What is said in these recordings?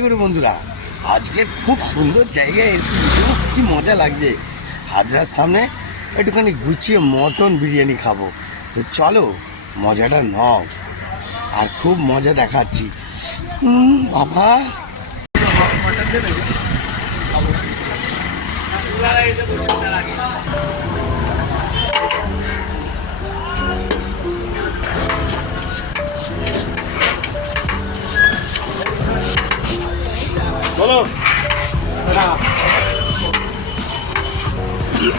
গুরু বন্ধুরা, আজকে খুব সুন্দর জায়গায় এসেছি কি মজা লাগছে। হাজরার সামনে একটুখানি গুছিয়ে মটন বিরিয়ানি খাব। তো চলো, মজাটা নাও। আর খুব মজা দেখাচ্ছি। বাবা। বলো উফ,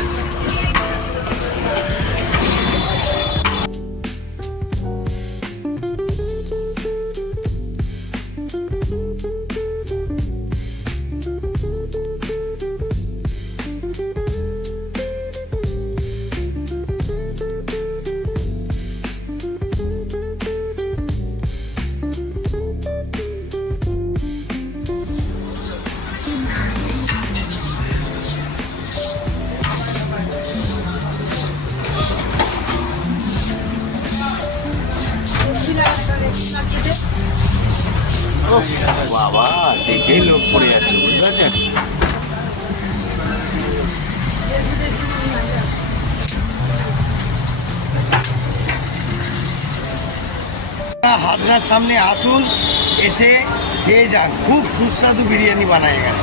হাজরার সামনে আসুন, এসে খেয়ে যান। খুব সুস্বাদু বিরিয়ানি বানায় এখানে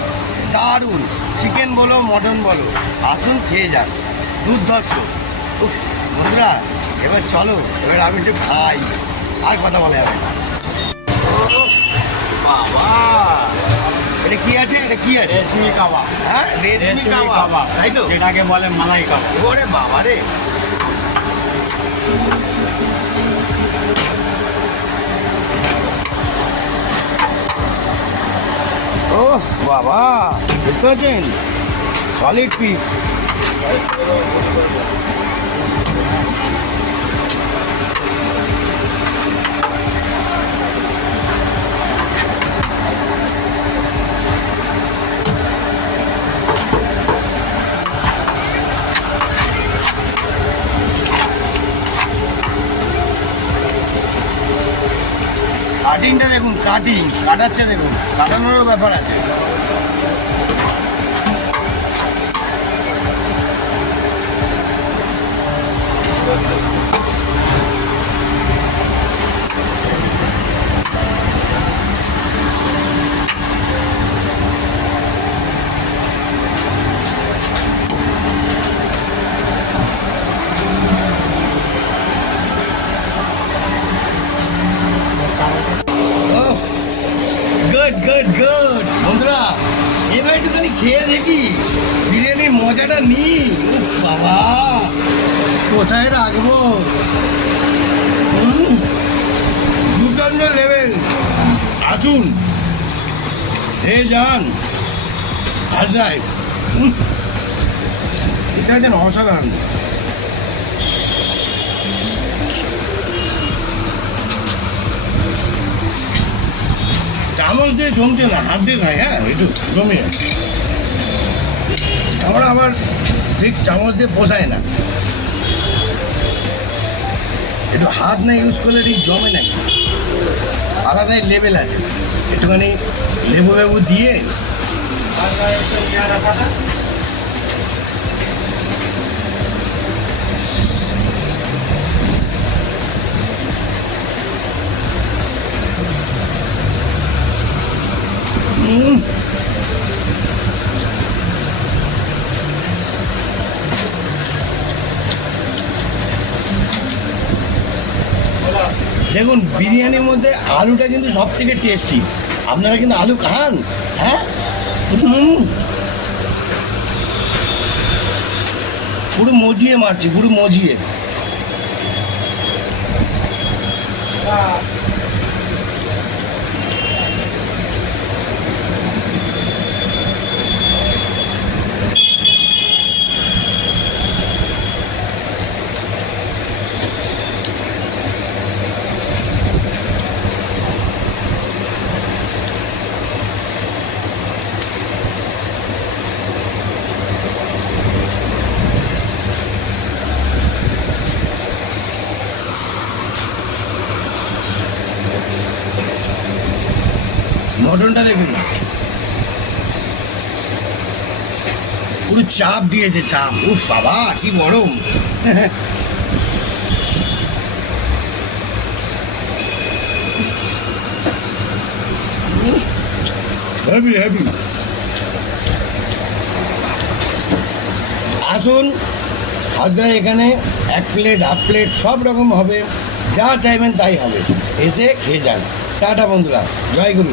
দারুণ। চিকেন বলো মটন বলো, আসুন খেয়ে যান। দুর্ধর্ষ। উফ, বন্ধুরা, এবার চলো, এবার আমি একটু খাই। আর কথা বলা যাবে না। বাবা। এটা কি আছে? এটা কি আছে? রেশমি কাবাব। হ্যাঁ? রেশমি কাবাব। তাই তো? যেটাকে বলে মালাই কাবাব। ওরে বাবা রে। ওফ বাবা। পাচ্ছেন? সলিড পিস কাটিংটা দেখুন কাটিং কাটাচ্ছে দেখুন কাটানোরও ব্যাপার আছে। গুড গুড গুড বন্ধুরা, এবার একটুখানি খেয়ে দেখি। বিরিয়ানির মজাটা নি বাবা, কোথায় রাখব? দুর্দান্ত লেভেল আসুন হে যান হাজায় এটা যেন অসাধারণ। চামচ দিয়ে জমছে না, হাত দিয়ে খাই হ্যাঁ একটু জমিয়ে। আমরা আবার ঠিক চামচ দিয়ে পোষায় না। একটু হাত না ইউজ করলে ঠিক জমে নাই আলাদাই লেবেল আছে। একটুখানি লেবু লেবু দিয়ে দেখুন, বিরিয়ানির মধ্যে আলুটা কিন্তু সব থেকে টেস্টি আপনারা কিন্তু আলু খান হ্যাঁ? পুরো মজিয়ে মারছি, পুরো মজিয়ে। মটনটা দেখুন। পুরো চাপ দিয়েছে, চাপ। ও বাবা, কি গরম। আসুন আপনারা এখানে এক প্লেট হাফ প্লেট সব রকম হবে। যা চাইবেন তাই হবে। এসে খেয়ে যান। টাটা বন্ধুরা জয় গুরু।